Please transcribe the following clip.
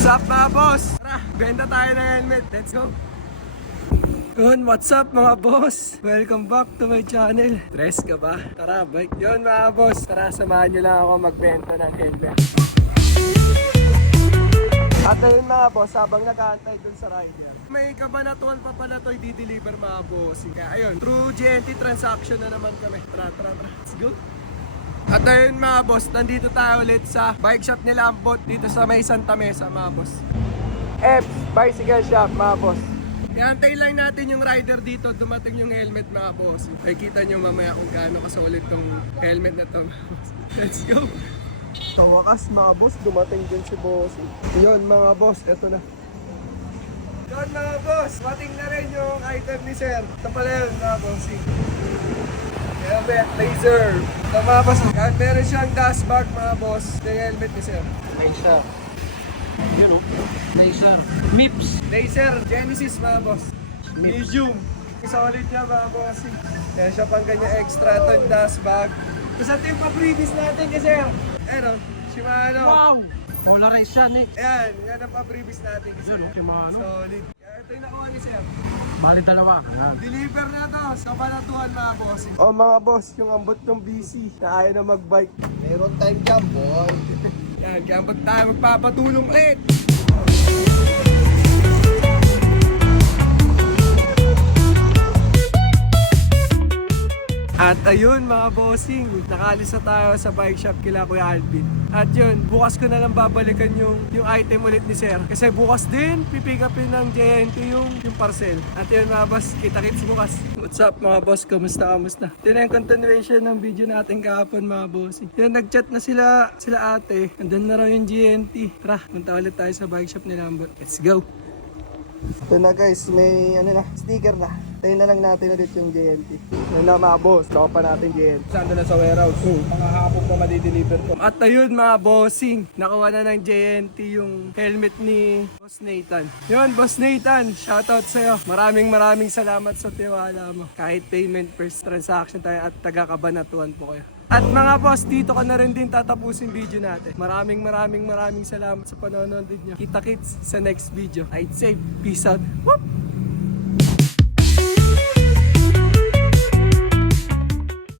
What's up mga boss? Tara, benta tayo ng helmet. Let's go! Yun, what's up mga boss? Welcome back to my channel. Stress ka ba? Tara, bike. Yun mga boss, tara samahan nyo lang ako magbenta ng helmet. At ayun mga boss, habang nag-aantay dun sa rider, may kabanatuan pa pala to i-deliver mga boss. Kaya ayun, through GNT transaction na naman kami. Tara, let's go! At ayun mga boss, nandito tayo ulit sa bike shop ni Lambot dito sa may Santa Mesa mga boss. Eps Bicycle Shop mga boss. Iantay lang natin yung rider dito, dumating yung helmet mga boss. Ay kita nyo mamaya kung gaano kasulit tong helmet na to mga boss. Let's go! Sa wakas mga boss, dumating din si boss. Yun mga boss, eto na. Yun mga boss, dumating na rin yung item ni sir. Ito pala yun mga boss. Helmet, laser. Ito mga boss, kahit meron siyang dust bag mga boss, yung helmet ni sir. Laser. Yun o. Laser. MIPS. Laser, Genesis mga boss. Medium. Solid niya mga boss. Kaya siya pang ganyan extra itong dust bag. Tapos ito yung pa-previous natin kasi sir. Ano, Shimano. Wow! Polarized yan eh. Ayan, yan ang pa-previous natin kasi. Yun o, Shimano. Solid. Kaya ito yung nakuha ni sir. Bali dalawa. Ayan. Deliver na to sa Balatuan mga boss. Oh mga boss, yung ambot ng busy na ayaw na mag-bike. Meron tayong jam, boy. Yan, kaya ambot tayo magpapatulong ulit. At ayun mga bossing, nakalis na tayo sa bike shop kila Kuya Alvin. At yun, bukas ko na lang babalikan yung item ulit ni sir. Kasi bukas din, pipick upin ng JNT yung parcel. At yun mga boss, kita-kits bukas. What's up mga boss, kamusta? Ito na yung continuation ng video natin kahapon mga bossing. Yun, nag-chat na sila ate. Andun na raw yung JNT. Tara, punta ulit tayo sa bike shop ni Lambot. Let's go! Ito na guys, may sticker na. Tayo na lang natin ulit yung JNT. Yun na mga boss, loko pa natin JNT. Saan na sa warehouse? Mga hapon pa madideliver ko. At ayun mga bossing, nakuha na ng JNT yung helmet ni Boss Nathan. Yun, Boss Nathan, shoutout sa'yo. Maraming salamat sa tiwala mo. Kahit payment first transaction tayo at taga-Kabanatuan po kayo. At mga boss, dito ka na rin din tatapusin video natin. Maraming salamat sa panonood nyo. Kita-kits sa next video. I'd say, peace out. Whoop!